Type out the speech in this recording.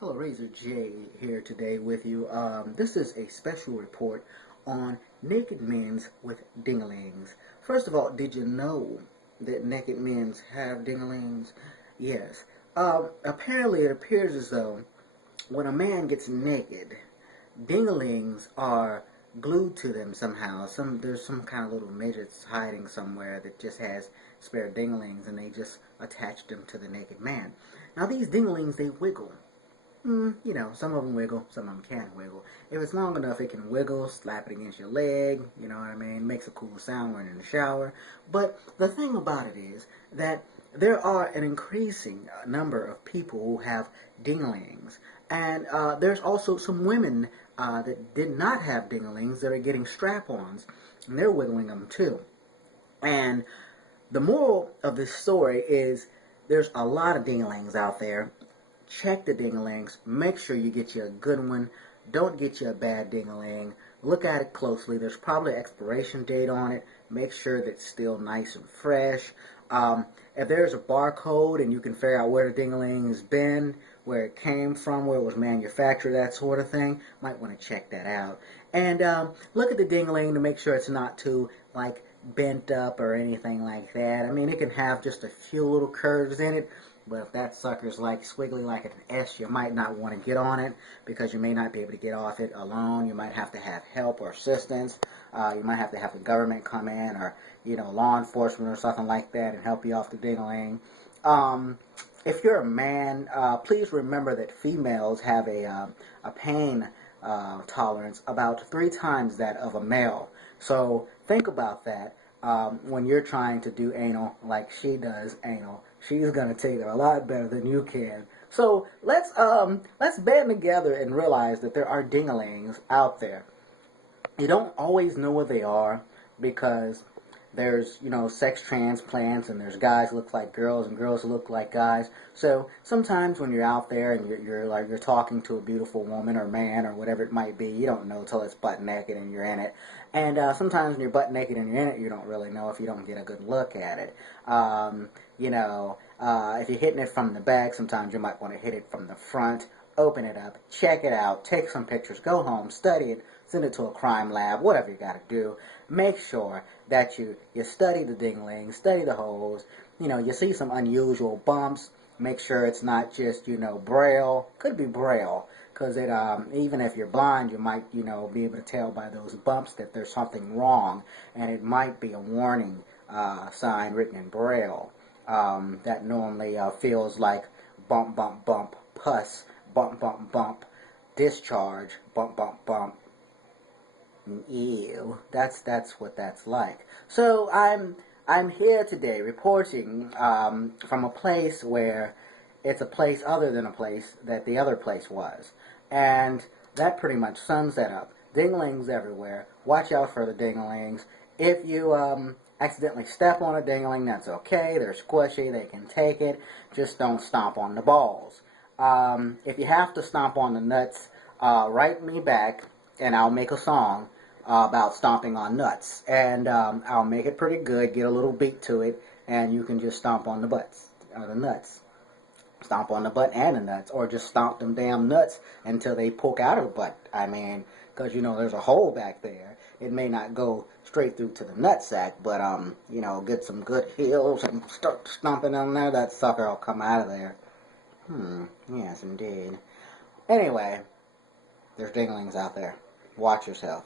Hello, Razor J here today with you. This is a special report on naked men's with dinglings. First of all, did you know that naked men's have dinglings? Yes. Apparently, it appears as though when a man gets naked, dinglings are glued to them somehow. There's some kind of little midgets hiding somewhere that just has spare dinglings, and they just attach them to the naked man. Now, these dinglings, they wiggle. Some of them wiggle, some of them can't wiggle. If it's long enough, it can wiggle, slap it against your leg, you know what I mean? Makes a cool sound when in the shower. But the thing about it is that there are an increasing number of people who have dinglings. And there's also some women that did not have dinglings that are getting strap-ons, and they're wiggling them too. And the moral of this story is there's a lot of dinglings out there. Check the dinglings. Make sure you get you a good one. Don't get you a bad dingling. Look at it closely. There's probably an expiration date on it. Make sure that it's still nice and fresh. If there's a barcode and you can figure out where the dingling has been, where it came from, where it was manufactured, that sort of thing, might want to check that out. And look at the dingling to make sure it's not too, bent up or anything like that. I mean, it can have just a few little curves in it, but if that sucker's like squiggly like an S, you might not want to get on it because you may not be able to get off it alone. You might have to have help or assistance. You might have to have the government come in or, law enforcement or something like that and help you off the dingling. If you're a man, please remember that females have a pain tolerance about 3 times that of a male. So think about that when you're trying to do anal like she does anal. She's gonna take it a lot better than you can. So let's band together and realize that there are dinglings out there. You don't always know what they are because there's sex transplants and there's guys who look like girls and girls who look like guys. So sometimes when you're out there and you're talking to a beautiful woman or man or whatever it might be, you don't know till it's butt naked and you're in it. And sometimes when you're butt naked and you're in it, you don't really know if you don't get a good look at it. If you're hitting it from the back, sometimes you might want to hit it from the front. Open it up, check it out, take some pictures, go home, study it, send it to a crime lab, whatever you got to do. Make sure that you study the dingling, study the holes. You see some unusual bumps. Make sure it's not just, braille. Could be braille, because it even if you're blind, you might, be able to tell by those bumps that there's something wrong, and it might be a warning sign written in braille that normally feels like bump, bump, bump, pus, bump, bump, bump, discharge, bump, bump, bump. Ew, that's what that's like. So I'm here today reporting from a place where it's a place other than a place that the other place was, and that pretty much sums that up. Dinglings everywhere. Watch out for the dinglings. If you accidentally step on a dingling, that's okay. They're squishy. They can take it. Just don't stomp on the balls. If you have to stomp on the nuts, write me back and I'll make a song about stomping on nuts. And I'll make it pretty good, get a little beat to it, and you can just stomp on the nuts. Stomp on the butt and the nuts, or just stomp them damn nuts until they poke out of the butt. I mean, because, there's a hole back there. It may not go straight through to the nutsack, but, get some good heels and start stomping on there, that sucker will come out of there. Yes, indeed. Anyway, there's dinglings out there. Watch yourself.